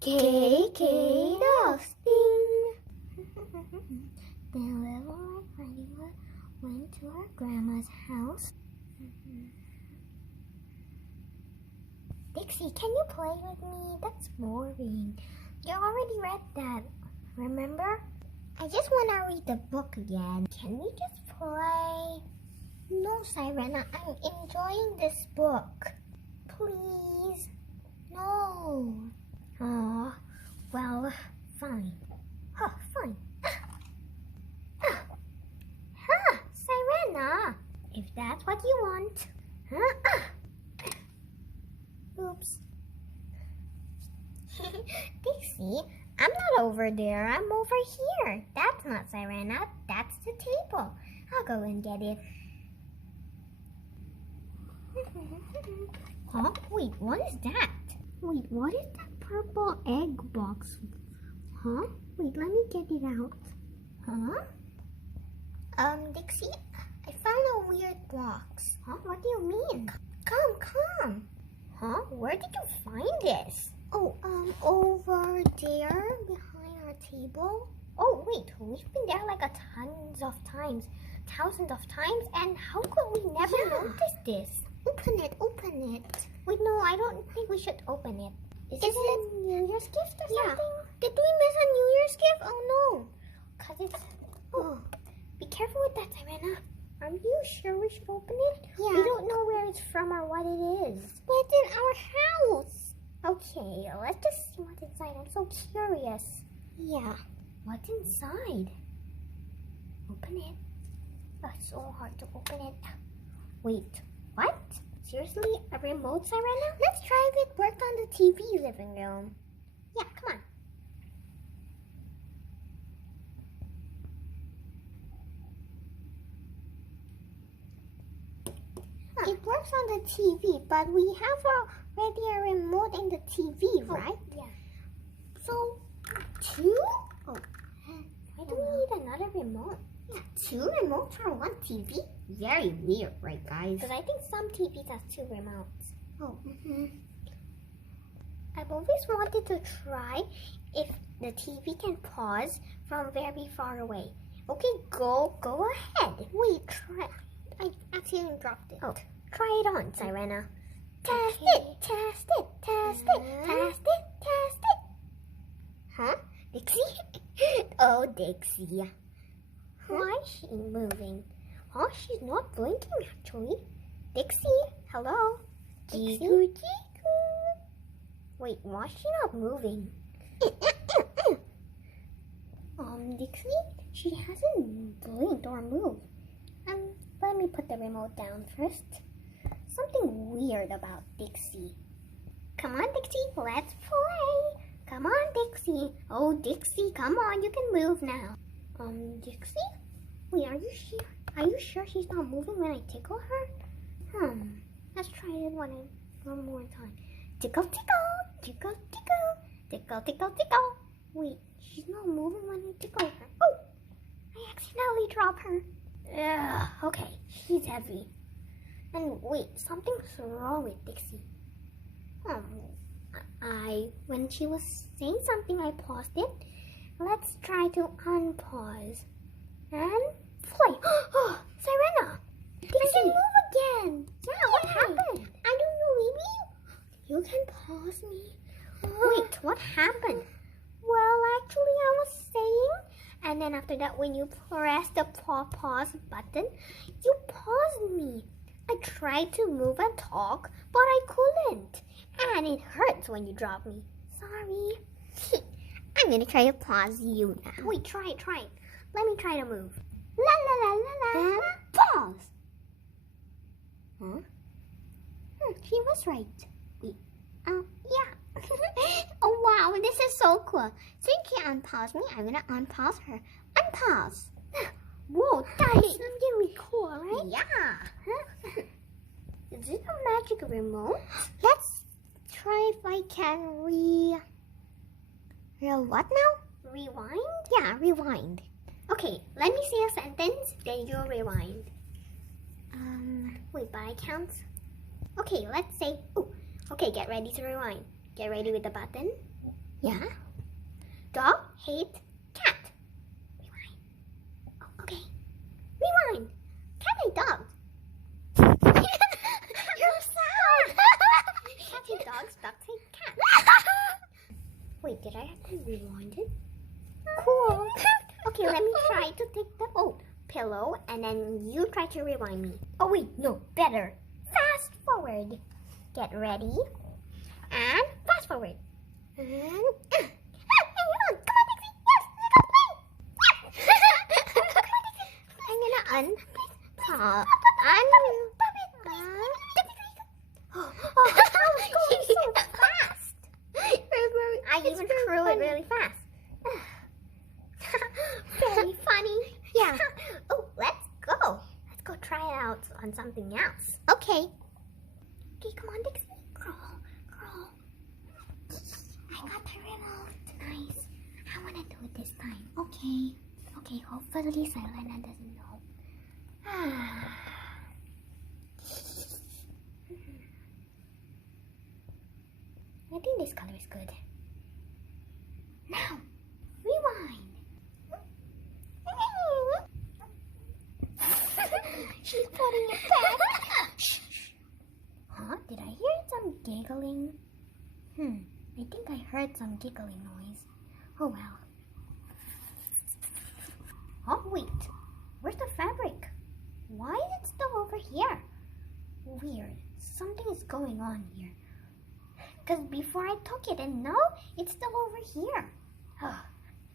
KK Dusting. The little Red Riding Hood went to her grandma's house. Dixie, can you play with me? That's boring. You already read that, remember? I just want to read the book again. Can we just play? No, Sairenna, I'm enjoying this book. Please. No. Oh, well, fine. Huh, fine. Sairenna, if that's what you want. Oops. Dixie, I'm not over there. I'm over here. That's not Sairenna. That's the table. I'll go and get it. Huh? Wait, what is that? Wait, what is that purple egg box? Huh? Wait, let me get it out. Huh? Dixie, I found a weird box. Huh? What do you mean? Come. Huh? Where did you find this? Oh, over there behind our table. Oh, wait, we've been there like thousands of times, and how could we never notice this? Open it. Wait, no, I don't think we should open it. Is it a New Year's gift or something? Did we miss a New Year's gift? Oh no, cause it's. Oh, be careful with that, Sairenna. Are you sure we should open it? Yeah. We don't know where it's from or what it is. But it's in our house. Okay, let's just see what's inside. I'm so curious. Yeah. What's inside? Open it. Oh, it's so hard to open it. Wait, what? Seriously? A remote, Sairenna? Let's try if it worked on the TV living room. Yeah, come on. It works on the TV, but we have already a remote in the TV, right? Yeah. So, two? Oh, why do we need another remote? Yeah, two remotes for one TV? Very weird, right, guys? Because I think some TVs have two remotes. Oh, I've always wanted to try if the TV can pause from very far away. Okay, go ahead. Wait, try. I accidentally dropped it. Oh, try it on, Sairenna. Test it. Huh? Dixie? Oh, Dixie. Why is she moving? Oh, she's not blinking actually. Dixie, hello? Dixie? Wait, why is she not moving? Dixie? She hasn't blinked or moved. Let me put the remote down first. Something weird about Dixie. Come on, Dixie, let's play. Come on, Dixie. Oh, Dixie, come on, you can move now. Dixie? Wait, are you sure she's not moving when I tickle her? Let's try it one more time. Tickle. Wait, she's not moving when I tickle her. Oh, I accidentally dropped her. Okay, she's heavy. And wait, something's wrong with Dixie. When she was saying something, I paused it. Let's try to unpause. And play. Oh, Sairenna! Dixie, move again! Yeah, what happened? I don't know, maybe you can pause me. Wait, what happened? Well, actually, I was saying, and then after that, when you press the pause button, you paused me. I tried to move and talk, but I couldn't. And it hurts when you drop me. Sorry. I'm gonna try to pause you now. Wait, try it. Let me try to move. La. Pause. Huh? She was right. Wait. Yeah. Oh wow, this is so cool. So you can't unpause me. I'm gonna unpause her. Unpause. Whoa, that is really cool, right? Yeah. Is it a magic remote? Let's try if I can what now? Rewind? Yeah, rewind. Okay, let me say a sentence, then you rewind. Wait, by counts? Okay, let's say, okay, get ready to rewind. Get ready with the button. Yeah? Dog hate cat. Rewind. Oh, okay. Rewind. Cat hate dog. You're sad. Cat hate dogs, dogs hate cat. Wait, did I have to rewind it? Cool. Okay, let me try to take the pillow and then you try to rewind me. Oh wait, no, better. Fast forward. Get ready. And fast forward. And come on, Dixie. Yes, let's go play. I'm gonna that was going so fast. I even threw it really fast. Very funny. Yeah. Oh, let's go. Let's go try it out on something else. Okay. Okay, come on, Dixie. Crawl. I got the remote. Nice. I want to do it this time. Okay. Okay, hopefully Sairenna doesn't know. I think this color is good. Now, rewind. She's putting it back. Huh? Did I hear some giggling? I think I heard some giggling noise. Oh well. Oh wait, where's the fabric? Why is it still over here? Weird. Something is going on here. Because before I took it and now it's still over here. Oh,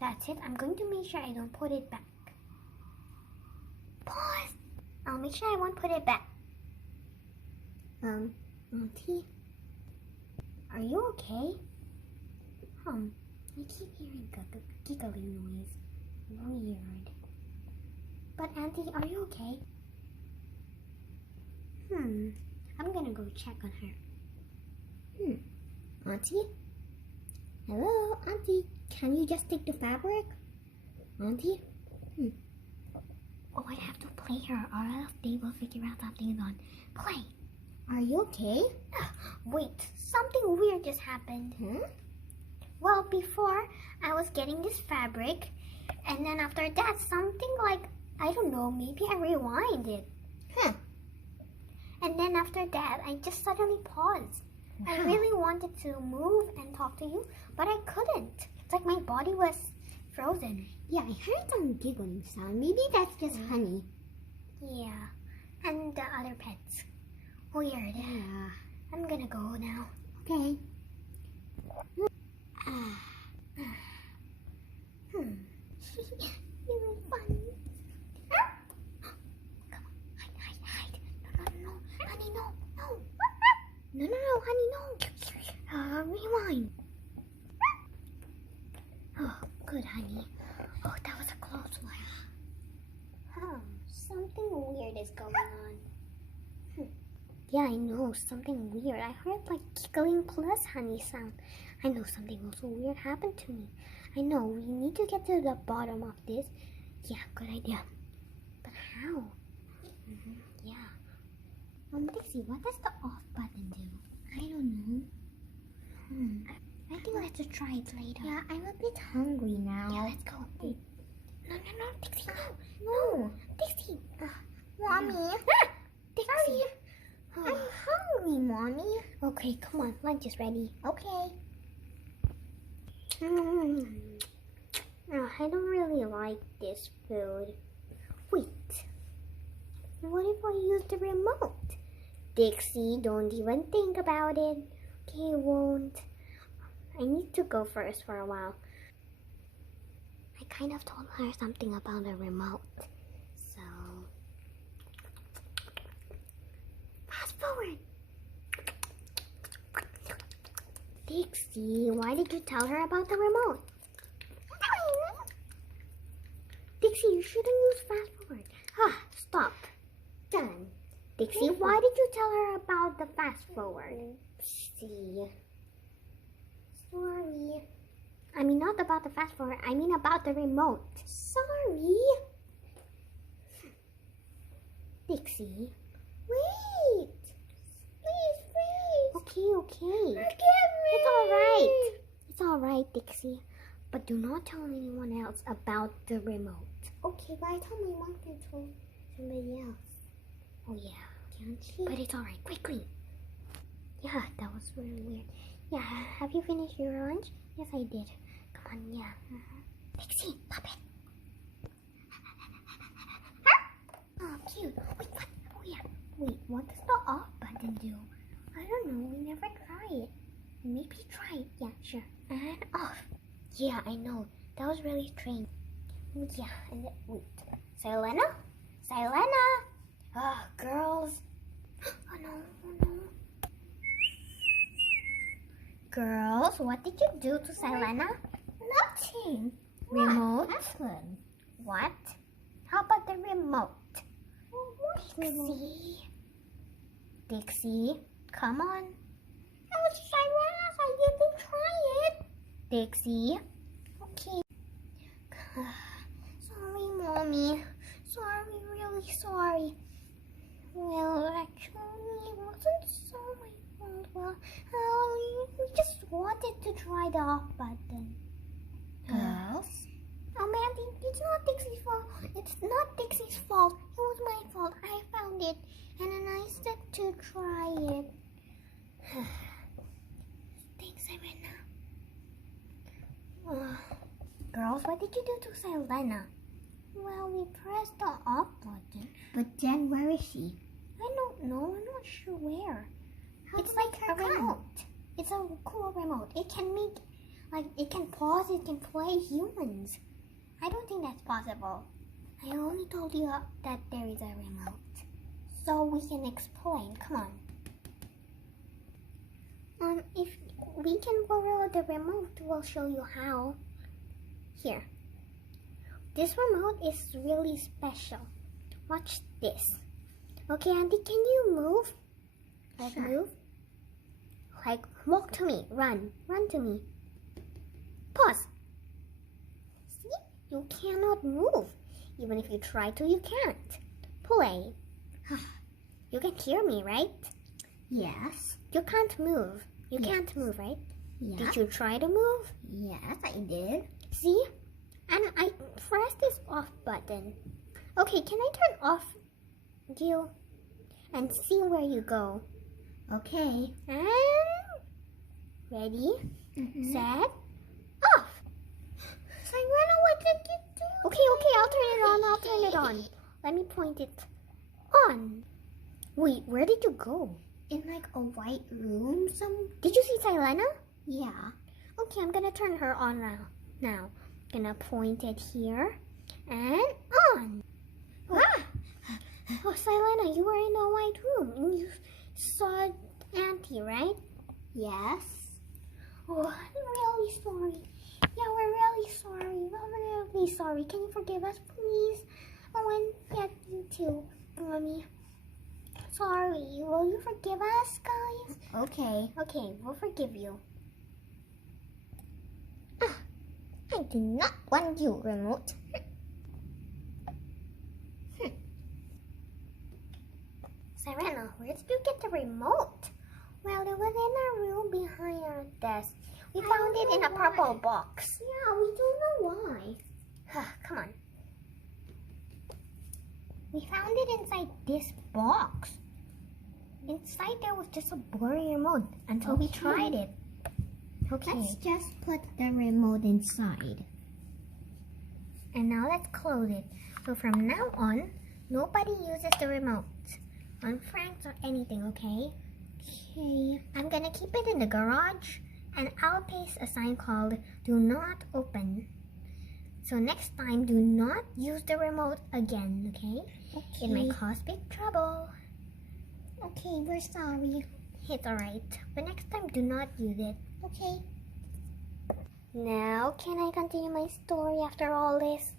that's it. I'm going to make sure I don't put it back. Pause. I'll make sure I won't put it back. Auntie? Are you okay? I keep hearing giggling noise. Weird. But Auntie, are you okay? I'm gonna go check on her. Auntie? Hello, Auntie. Can you just take the fabric? Auntie? Oh, I have to play her or else they will figure out something is on. Play. Are you okay? Wait, something weird just happened. Well, before I was getting this fabric and then after that something like, I don't know, maybe I rewind it. And then after that, I just suddenly paused. Wow. I really wanted to move and talk to you, but I couldn't. It's like my body was frozen. Yeah, I heard some giggling sound. Maybe that's just honey. Yeah, and the other pets. Weird. Yeah. I'm gonna go now. Okay. You were funny. Come on, hide. No, honey, no. No, honey, no. Rewind. Oh, good, honey. Oh, that was a close one. Something weird is going on. Yeah, I know, something weird. I heard like giggling plus honey sound. I know something also weird happened to me. I know, we need to get to the bottom of this. Yeah, good idea. But how? Yeah. Dixie, what does the off button do? I don't know. I think let's just try it later. Yeah, I'm a bit hungry now. Yeah, let's go. No, Dixie, no. Dixie. Mommy. Dixie. I'm hungry, Mommy. Okay, come on. Lunch is ready. Okay. I don't really like this food. Wait. What if I use the remote? Dixie, don't even think about it. Okay, I won't. I need to go first for a while. I kind of told her something about the remote. So... Fast forward! Dixie, why did you tell her about the remote? Dixie, you shouldn't use fast forward. Stop. Done. Dixie, why did you tell her about the fast forward? See. Sorry. I mean, not about the fast forward. I mean about the remote. Sorry. Dixie. Wait. Please. Okay. Forgive me. It's alright. It's alright. right, Dixie? But do not tell anyone else about the remote. Okay, but I told my mom to tell somebody else. Oh yeah, can't she? But it's alright, quickly. Yeah, that was really weird. Yeah, have you finished your lunch? Yes, I did. Come on, yeah. Dixie, pop it. Oh, cute. Wait, what? Oh yeah. Wait, what does the off button do? I don't know, we never try it. Maybe try it. Yeah, sure. And off. Yeah, I know. That was really strange. Yeah, and then, wait. Sairenna? Sairenna! Ah, girls. Oh no, oh no. Girls, what did you do to Sairenna? Nothing. Remote? What? How about the remote? Dixie. Dixie, come on. That was Sairenna's. I didn't try it. Dixie. Okay. Sorry, Mommy. Sorry, really sorry. Well, actually, it wasn't so my fault. Well, we just wanted to try the off button. Girls? Oh, Mandy, it's not Dixie's fault. It's not Dixie's fault. It was my fault. I found it, and then I said to try it. Thanks, Sairenna. Girls, what did you do to Sairenna? Well, we pressed the off button. But then where is she? I don't know. I'm not sure where. It's like a remote. It's a cool remote. It can make, like, it can pause, it can play humans. I don't think that's possible. I only told you that there is a remote. So we can explain. Come on. If we can borrow the remote, we'll show you how. Here. This remote is really special. Watch this. Okay, Auntie, can you move? Like, sure. Move. Like, walk to me. Run. Run to me. Pause. See? You cannot move. Even if you try to, you can't. Play. You can hear me, right? Yes. You can't move. You can't move, right? Yeah. Did you try to move? Yes, I did. See? And I pressed this off button. Okay, can I turn off you and see where you go? Okay. And ready, set, off. Sairenna, what did you do? Okay, I'll turn it on. I'll turn it on. Let me point it on. Wait, where did you go? In like a white room. Did you see Sairenna? Yeah. Okay, I'm gonna turn her on now. Gonna point it here and on. Oh, Sairenna, you were in a white room and you saw Auntie, right? Yes. Oh, I'm really sorry. Yeah, we're really sorry. We're really sorry. Can you forgive us, please? Oh, and yeah, you too, Mommy. Sorry. Will you forgive us, guys? Okay. Okay, we'll forgive you. I do not want you, remote. Sairenna, where did you get the remote? Well, it was in our room behind our desk. We found it in a purple box. Yeah, we don't know why. Come on. We found it inside this box. Inside there was just a blurry remote until we tried it. Okay. Let's just put the remote inside. And now let's close it. So from now on, nobody uses the remote on Frank's or anything, okay? Okay. I'm gonna keep it in the garage and I'll paste a sign called "Do Not Open." So next time, do not use the remote again, okay? Okay. It might cause big trouble. Okay, we're sorry. It's alright. But next time, do not use it. Okay. Now, can I continue my story after all this?